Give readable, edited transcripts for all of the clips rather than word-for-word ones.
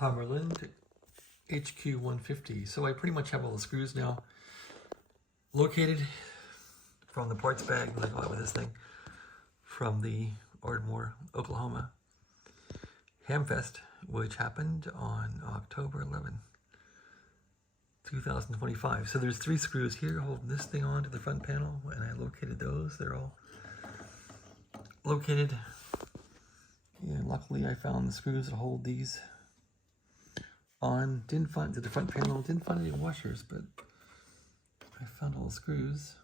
Hammarlund HQ-150. So I pretty much have all the screws now located from the parts bag, like I got with this thing, from the Ardmore, Oklahoma Hamfest, which happened on October 11, 2025. So there's 3 screws here holding this thing on to the front panel, and I located those. They're all located. And luckily I found the screws that hold these on. Didn't find the front panel, didn't find any washers, but I found all the screws.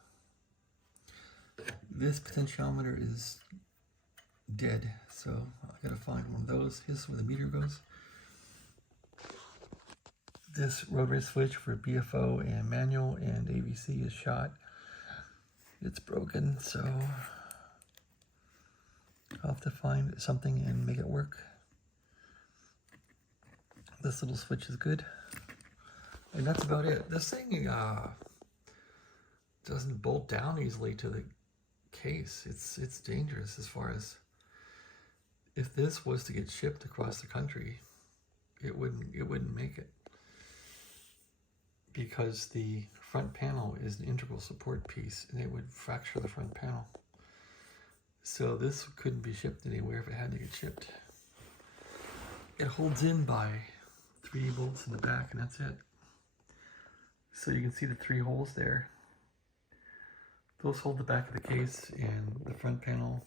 This potentiometer is dead, so I gotta find one of those. Here's where the meter goes. This rotary switch for BFO and manual and AVC is shot. It's broken, so I'll have to find something and make it work. This little switch is good. And that's about it. This thing doesn't bolt down easily to the case. It's dangerous as far as, if this was to get shipped across the country, it wouldn't make it, because the front panel is an integral support piece and it would fracture the front panel. So this couldn't be shipped anywhere if it had to get shipped. It holds in by 3 bolts in the back, and that's it. So you can see the 3 holes there. Those hold the back of the case, and the front panel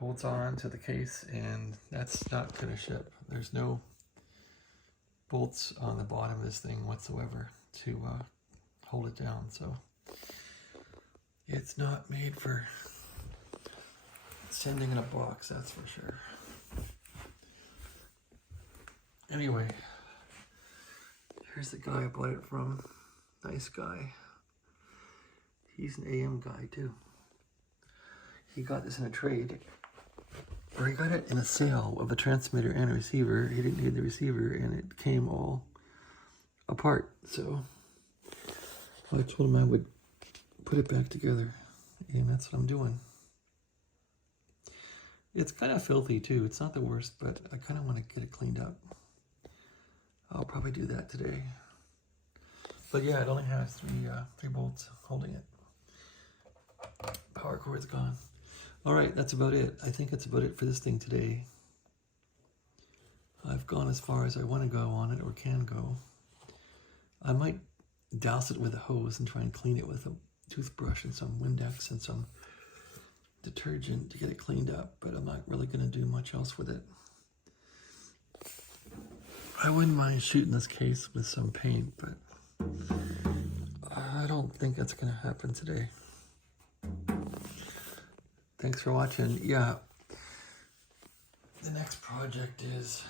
holds on to the case, and that's not going to ship. There's no bolts on the bottom of this thing whatsoever to hold it down, so it's not made for sending in a box, that's for sure. Anyway, here's the guy I bought it from. Nice guy. He's an AM guy too. He got this in a trade, or he got it in a sale of the transmitter and a receiver. He didn't need the receiver, and it came all apart. So I told him I would put it back together, and that's what I'm doing. It's kind of filthy too. It's not the worst, but I kind of want to get it cleaned up. I'll probably do that today. But yeah, it only has 3 bolts holding it. Power cord's gone. All right, that's about it. I think that's about it for this thing today. I've gone as far as I want to go on it, or can go. I might douse it with a hose and try and clean it with a toothbrush and some Windex and some detergent to get it cleaned up, but I'm not really going to do much else with it. I wouldn't mind shooting this case with some paint, but I don't think that's going to happen today. Thanks for watching. Yeah, the next project is,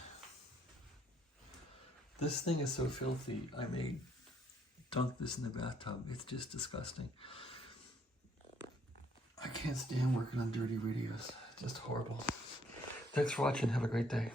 this thing is so filthy, I may dunk this in the bathtub. It's just disgusting. I can't stand working on dirty videos. Just horrible. Thanks for watching. Have a great day.